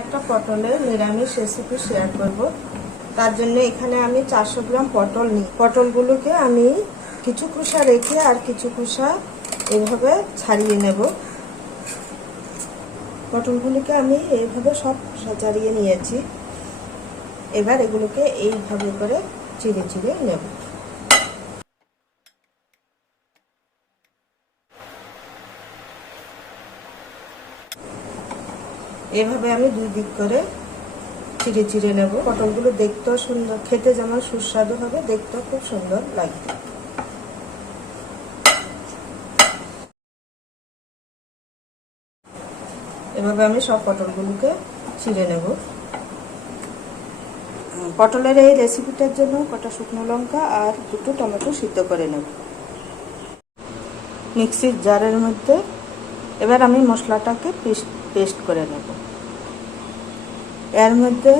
একটা পটলের নিরামিষ রেসিপি শেয়ার করব। তার জন্য এখানে আমি 400 গ্রাম পটল নিই। পটলগুলোকে আমি কিছু খোসা রেখে আর কিছু খোসা এইভাবে ছাড়িয়ে নেব। পটলগুলোকে আমি এইভাবে সব খোসা ছাড়িয়ে নিয়েছি। এবার এগুলোকে এইভাবে করে চিড়ে চিড়ে নেব। এভাবে আমি দুই দিক করে চিড়ে চিড়ে নেব। পটলগুলো দেখতেও সুন্দর, খেতে যেমন সুস্বাদু হবে, দেখতেও খুব সুন্দর লাগবে। এভাবে আমি সব পটলগুলোকে চিড়ে নেব। পটলের এই রেসিপিটার জন্য কটা শুকনো লঙ্কা আর দুটো টমেটো সিদ্ধ করে নেব মিক্সির জারের মধ্যে। এবার আমি মশলাটাকে পেস্ট করে নেব। এর মধ্যে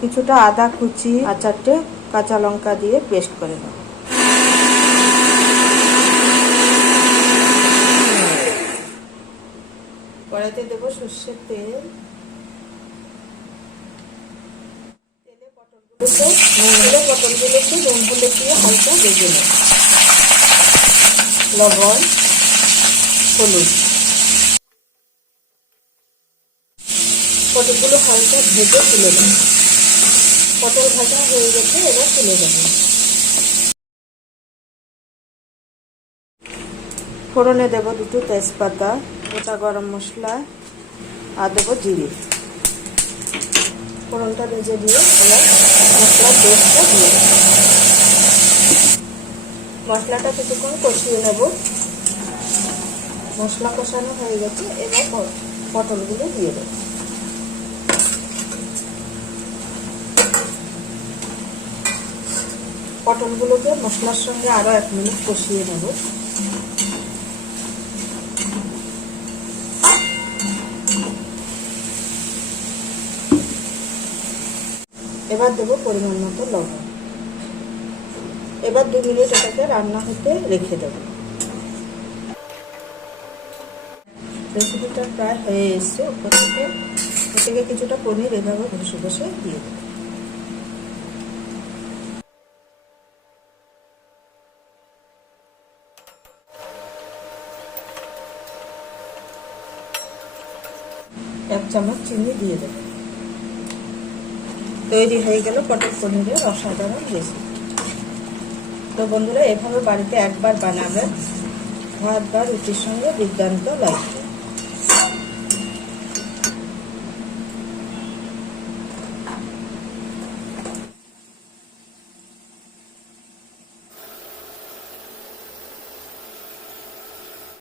কিছুটা আদা কুচি আর 4টে কাঁচা লঙ্কা দিয়ে পেস্ট করে নেব। কড়াইতে দেব সর্ষের তেল। পটলগুলোকে নুন হলুদ দিয়ে হালকা ভেজে নেব। লবণ, হলুদ, পটলগুলো হালকা ভেজে তুলে দেব। পটল ভাজা হয়ে গেছে, এবার তুলে দেব। ফোড়নে দেব দুটো তেজপাতা, গোটা গরম মশলা আর দেবো জিরে। ফোড়নটা ভেজে দিয়ে এবার মশলার পেস্টটা দিয়ে দেব। মশলাটা কিছুক্ষণ কষিয়ে নেব। মশলা কষানো হয়ে গেছে, এবার পটলগুলো দিয়ে দেব। পটলগুলোকে মশলার সঙ্গে আরো 1 মিনিট কষিয়ে নেব। এবার দেবো পরিমাণ মতো লবণ। এবার 2 মিনিট এটাকে রান্না হতে রেখে দেব। রেসিপিটা প্রায় হয়ে এসছে। ওপর থেকে কিছুটা পনির এভাবে ঘষে ঘষে দিয়ে দেব। এক চামচ চিনি দিয়ে দেব। তৈরি হয়ে গেল পটল পনিরের অসাধারণ রেসিপি। তো বন্ধুরা, এভাবে বাড়িতে একবার বানাবেন, ভাত বা রুটির সঙ্গে দুর্দান্ত লাগবে।